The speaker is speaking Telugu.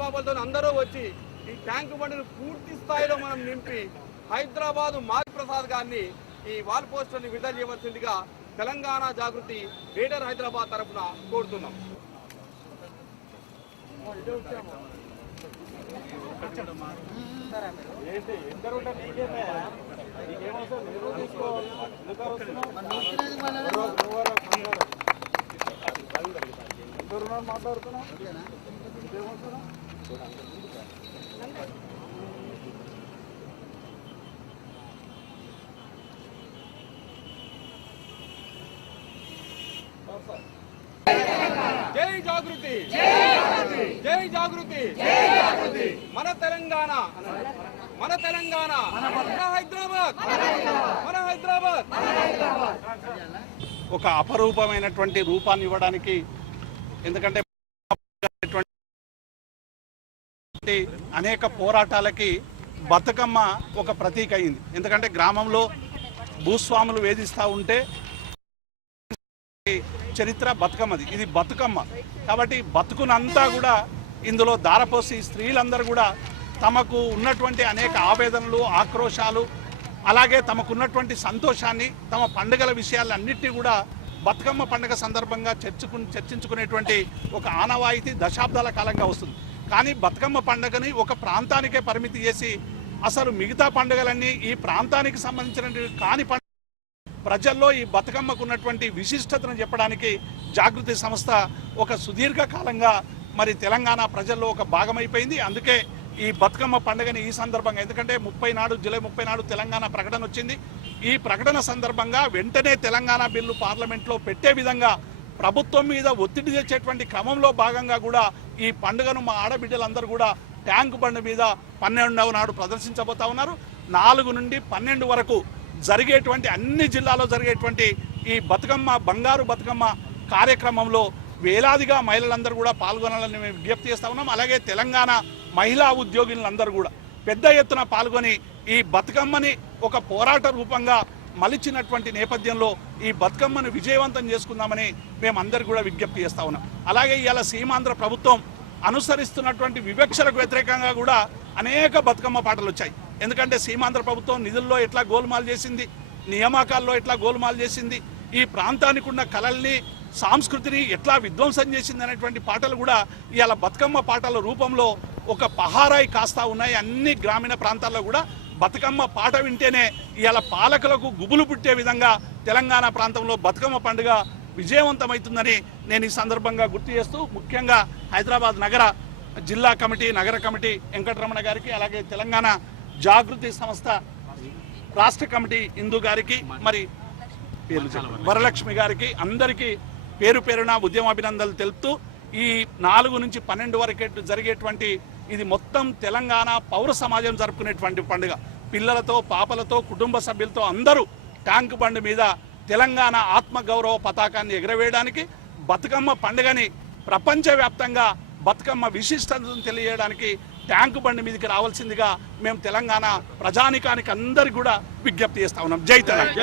పాపలతో అందరూ వచ్చి ఈ ట్యాంకు బండిని పూర్తి స్థాయిలో మనం నింపి హైదరాబాద్ మాజీ ప్రసాద్ గారిని ఈ వాల్ పోస్టర్ని విడుదల చేయవలసిందిగా తెలంగాణ జాగృతి గ్రేటర్ హైదరాబాద్ తరఫున కోరుతున్నాం. జై జాగృతి, జై జాగృతి, మన తెలంగాణ, మన తెలంగాణ, మన హైదరాబాద్, మన హైదరాబాద్. ఒక అపరూపమైనటువంటి రూపాన్ని ఇవ్వడానికి, ఎందుకంటే అనేక పోరాటాలకి బతుకమ్మ ఒక ప్రతీక అయింది. ఎందుకంటే గ్రామంలో భూస్వాములు వేధిస్తూ ఉంటే చరిత్ర బతుకమ్మది, ఇది బతుకమ్మ. కాబట్టి బతుకునంతా కూడా ఇందులో దారపోసి స్త్రీలందరూ కూడా తమకు ఉన్నటువంటి అనేక ఆవేదనలు, ఆక్రోశాలు, అలాగే తమకున్నటువంటి సంతోషాన్ని, తమ పండుగల విషయాలన్నింటినీ కూడా బతుకమ్మ పండుగ సందర్భంగా చర్చించుకునేటువంటి ఒక ఆనవాయితీ దశాబ్దాల కాలంగా వస్తుంది. కానీ బతుకమ్మ పండుగని ఒక ప్రాంతానికే పరిమితి చేసి అసలు మిగతా పండుగలన్నీ ఈ ప్రాంతానికి సంబంధించినటువంటి కాని పండుగ ప్రజల్లో ఈ బతుకమ్మకు ఉన్నటువంటి విశిష్టతను చెప్పడానికి జాగృతి సంస్థ ఒక సుదీర్ఘ కాలంగా మరి తెలంగాణ ప్రజల్లో ఒక భాగమైపోయింది. అందుకే ఈ బతుకమ్మ పండుగని ఈ సందర్భంగా, ఎందుకంటే జూలై 30 తెలంగాణ ప్రకటన వచ్చింది. ఈ ప్రకటన సందర్భంగా వెంటనే తెలంగాణ బిల్లు పార్లమెంట్లో పెట్టే విధంగా ప్రభుత్వం మీద ఒత్తిడి తెచ్చేటువంటి క్రమంలో భాగంగా కూడా ఈ పండుగను మా ఆడబిడ్డలందరూ కూడా ట్యాంకు బండి మీద 12వ నాడు ప్రదర్శించబోతా ఉన్నారు. 4 నుండి 12 వరకు జరిగేటువంటి అన్ని జిల్లాలో జరిగేటువంటి ఈ బతుకమ్మ, బంగారు బతుకమ్మ కార్యక్రమంలో వేలాదిగా మహిళలందరూ కూడా పాల్గొనాలని మేము విజ్ఞప్తి చేస్తా ఉన్నాం. అలాగే తెలంగాణ మహిళా ఉద్యోగులందరూ కూడా పెద్ద ఎత్తున పాల్గొని ఈ బతుకమ్మని ఒక పోరాట రూపంగా మలిచినటువంటి నేపథ్యంలో ఈ బతుకమ్మను విజయవంతం చేసుకుందామని మేమందరూ కూడా విజ్ఞప్తి చేస్తా ఉన్నాం. అలాగే ఇవాళ సీమాంధ్ర ప్రభుత్వం అనుసరిస్తున్నటువంటి వివక్షలకు వ్యతిరేకంగా కూడా అనేక బతుకమ్మ పాటలు వచ్చాయి. ఎందుకంటే సీమాంధ్ర ప్రభుత్వం నిధుల్లో ఎట్లా గోల్మాల్ చేసింది, నియామకాల్లో ఎట్లా గోల్మాల్ చేసింది, ఈ ప్రాంతానికి ఉన్న కళల్ని, సంస్కృతిని ఎట్లా విధ్వంసం చేసింది అనేటువంటి పాటలు కూడా ఇవాళ బతుకమ్మ పాటల రూపంలో ఒక పహారాయి కాస్తా ఉన్నాయి. అన్ని గ్రామీణ ప్రాంతాల్లో కూడా బతుకమ్మ పాట వింటేనే ఇవాళ పాలకులకు గుబులు పుట్టే విధంగా తెలంగాణ ప్రాంతంలో బతుకమ్మ పండుగ విజయవంతమవుతుందని నేను ఈ సందర్భంగా గుర్తు చేస్తూ, ముఖ్యంగా హైదరాబాద్ నగర జిల్లా కమిటీ, నగర కమిటీ వెంకటరమణ గారికి, అలాగే తెలంగాణ జాగృతి సంస్థ రాష్ట్ర కమిటీ ఇందు గారికి, మరి వరలక్ష్మి గారికి, అందరికీ పేరు పేరున ఉద్యమాభినందనలు తెలుపుతూ, ఈ 4 నుంచి 12 వరకు జరిగేటువంటి ఇది మొత్తం తెలంగాణ పౌర సమాజం జరుపుకునేటువంటి పండుగ. పిల్లలతో, పాపలతో, కుటుంబ సభ్యులతో అందరూ ట్యాంకు బండి మీద తెలంగాణ ఆత్మగౌరవ పతాకాన్ని ఎగరవేయడానికి, బతుకమ్మ పండుగని ప్రపంచవ్యాప్తంగా బతుకమ్మ విశిష్టతను తెలియజేయడానికి ట్యాంకు బండి మీదకి రావాల్సిందిగా మేము తెలంగాణ ప్రజానికానికి అందరికీ కూడా విజ్ఞప్తి చేస్తా ఉన్నాం. జై తెలంగాణ.